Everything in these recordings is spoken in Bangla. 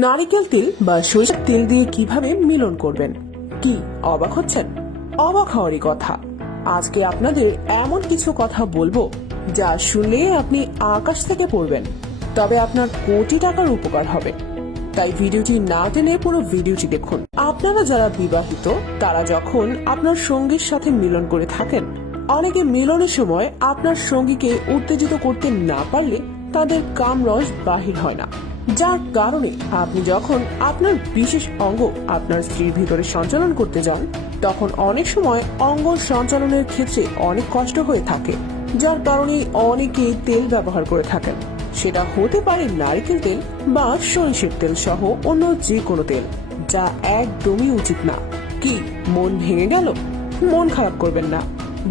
নারিকেল তেল বা সরিষার তেল দিয়ে কিভাবে মিলন করবেন? কি অবাক হচ্ছেন? অবাক হওয়ারই কথা। আজকে আপনাদের এমন কিছু কথা বলবো যা শুনলে আপনি আকাশ থেকে পড়বেন, তবে আপনার কোটি টাকার উপকার হবে। তাই ভিডিওটি না টেনে পুরো ভিডিওটি দেখুন। আপনারা যারা বিবাহিত তারা যখন আপনার সঙ্গীর সাথে মিলন করে থাকেন, অনেকে মিলনের সময় আপনার সঙ্গীকে উত্তেজিত করতে না পারলে তাদের কামরস বাহির হয় না, যার কারণে আপনি যখন আপনার বিশেষ অঙ্গ আপনার স্ত্রীর ভিতরে সঞ্চালন করতে যান তখন অনেক সময় অঙ্গ সঞ্চালনের ক্ষেত্রে অনেক কষ্ট হয়ে থাকে, যার কারণে অনেকে তেল ব্যবহার করে থাকেন। সেটা হতে পারে নারকেল তেল বা সরিষার তেল সহ অন্য যে কোনো তেল, যা একদমই উচিত না। কি মন ভেঙে গেল? মন খারাপ করবেন না,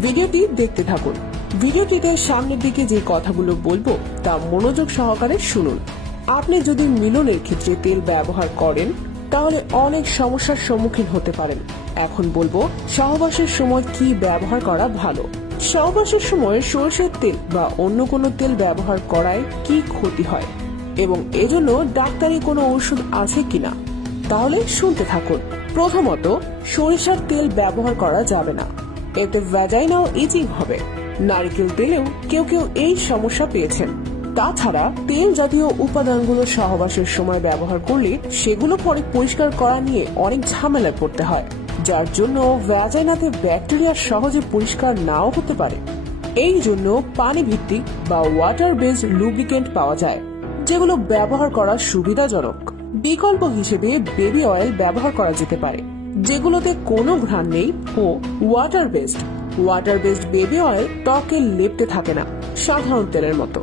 ভিডিওটি দেখতে থাকুন। ভিডিওটিতে সামনের দিকে যে কথাগুলো বলবো তা মনোযোগ সহকারে শুনুন। আপনি যদি মিলনের ক্ষেত্রে তেল ব্যবহার করেন তাহলে অনেক সমস্যার সম্মুখীন হতে পারেন। এখন বলবো সহবাসের সময় কি ব্যবহার করা ভালো। সহবাসের সময় সরষের তেল বা অন্য কোনো তেল ব্যবহার করায় কি ক্ষতি হয় এবং এজন্য ডাক্তারি কোনো ওষুধ আছে কিনা, তাহলে শুনতে থাকুন। প্রথমত, সরিষার তেল ব্যবহার করা যাবে না, এতে ভ্যাজাইনাল ইচিং হবে। নারকেল তেলেও কেউ কেউ এই সমস্যা পেয়েছেন। তাছাড়া তেল জাতীয় উপাদানগুলো সহবাসের সময় ব্যবহার করলে সেগুলো পরে পরিষ্কার করা নিয়ে অনেক ঝামেলায় পড়তে হয়, যার জন্য ভ্যাজাইনাতে ব্যাকটেরিয়া সহজে পরিষ্কার নাও হতে পারে। এই জন্য পানি ভিত্তিক বা ওয়াটার বেসড লুব্রিকেন্ট পাওয়া যায়, যেগুলো ব্যবহার করা সুবিধাজনক। বিকল্প হিসেবে বেবি অয়েল ব্যবহার করা যেতে পারে, যেগুলোতে কোনো ঘ্রাণ নেই ও ওয়াটার বেসড বেবি অয়েল ত্বকে লেপটে থাকে না সাধারণ তেলের মতো।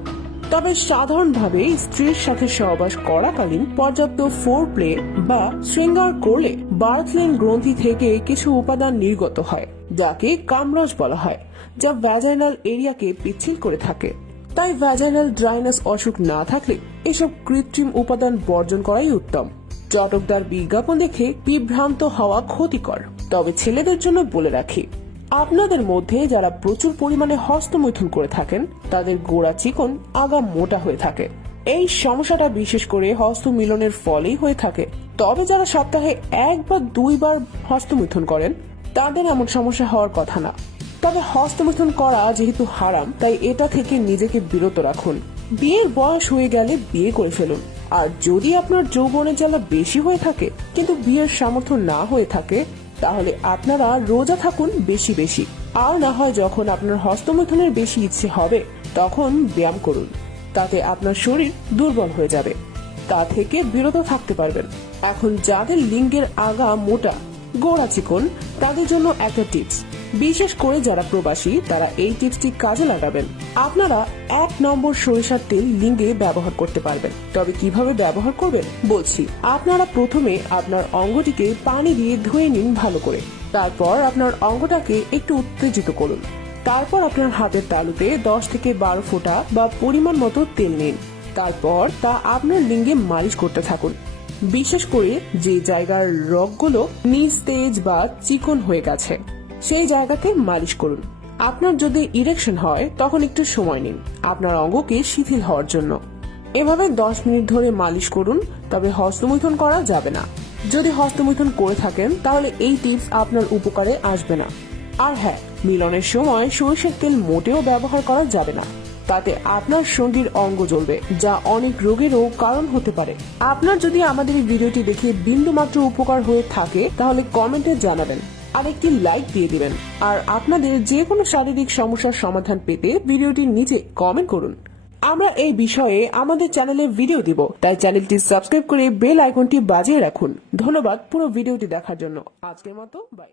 তবে সাধারণভাবে স্ত্রীর সাথে সহবাস করাকালীন পর্যাপ্ত ফোর প্লে বা শৃঙ্গার করলে বার্থলিন গ্রন্থি থেকে কিছু উপাদান নির্গত হয়, যাকে কামরস বলা হয়, যা ভ্যাজাইনাল এরিয়াকে পিচ্ছিল করে থাকে। তাই ভ্যাজাইনাল ড্রাইনেস অসুখ না থাকলে এসব কৃত্রিম উপাদান বর্জন করাই উত্তম। চটকদার বিজ্ঞাপন দেখে বিভ্রান্ত হওয়া ক্ষতিকর। তবে ছেলেদের জন্য বলে রাখি, আপনাদের মধ্যে যারা প্রচুর পরিমাণে হস্তমৈথুন করে থাকেন তাদের গোড়া চিকন, আগা মোটা হয়ে থাকে। এই সমস্যাটা বিশেষ করে হস্ত মিলনের ফলেই হয়ে থাকে। তবে যারা সপ্তাহে 1 বা 2 বার হস্তমৈথুন করেন তাদের এমন সমস্যা হওয়ার কথা না। তবে হস্তমৈথুন করা যেহেতু হারাম, তাই এটা থেকে নিজেকে বিরত রাখুন। বিয়ের বয়স হয়ে গেলে বিয়ে করে ফেলুন। আর যদি আপনার যৌবনের জ্বালা বেশি হয়ে থাকে কিন্তু বিয়ের সামর্থ্য না হয়ে থাকে, তাহলে আপনারা রোজা থাকুন বেশি বেশি। আর না হয় যখন আপনার হস্তমৈথুনের বেশি ইচ্ছে হবে তখন ব্যায়াম করুন, তাতে আপনার শরীর দুর্বল হয়ে যাবে, তা থেকে বিরত থাকতে পারবেন। এখন যাদের লিঙ্গের আগা মোটা, গোড়া চিকন, তাদের জন্য একটা টিপস। বিশেষ করে যারা প্রবাসী তারা এই টিপসটি কাজে লাগাবেন। আপনারা 1 নম্বর সরিষার তেল লিঙ্গে ব্যবহার করতে পারবেন। তবে কিভাবে ব্যবহার করবেন বলছি। আপনারা প্রথমে আপনার অঙ্গটিকে পানি দিয়ে ধুয়ে নিন ভালো করে। তারপর আপনার অঙ্গটাকে একটু উত্তেজিত করুন। তারপর আপনার হাতের তালুতে 10 থেকে 12 ফোঁটা বা পরিমাণ মতো তেল নিন। তারপর তা আপনার লিঙ্গে মালিশ করতে থাকুন। বিশেষ করে যে জায়গার রগগুলো নিস্তেজ বা চিকন হয়ে গেছে সেই জায়গাতে মালিশ করুন। আপনার যদি ইরেকশন হয় তখন একটু সময় নিন আপনার অঙ্গকে শিথিল হওয়ার জন্য। এভাবে 10 মিনিট ধরে মালিশ করুন। তবে হস্তমৈথুন করা যাবে না। যদি হস্তমৈথুন করে থাকেন তাহলে এই টিপস আপনার উপকারে আসবে না। আর হ্যাঁ, মিলনের সময় সরিষার তেল মোটেও ব্যবহার করা যাবে না, তাতে আপনার সঙ্গীর অঙ্গ জ্বলবে, যা অনেক রোগেরও কারণ হতে পারে। আপনার যদি আমাদের এই ভিডিওটি দেখে বিন্দুমাত্র উপকার হয়ে থাকে তাহলে কমেন্টে জানাবেন আর একটি লাইক দিয়ে দিবেন। আর আপনাদের যে কোনো শারীরিক সমস্যার সমাধান পেতে ভিডিওটির নিচে কমেন্ট করুন। আমরা এই বিষয়ে আমাদের চ্যানেলে ভিডিও দিব, তাই চ্যানেলটি সাবস্ক্রাইব করে বেল আইকনটি বাজিয়ে রাখুন। ধন্যবাদ পুরো ভিডিওটি দেখার জন্য। আজকের মতো বাই।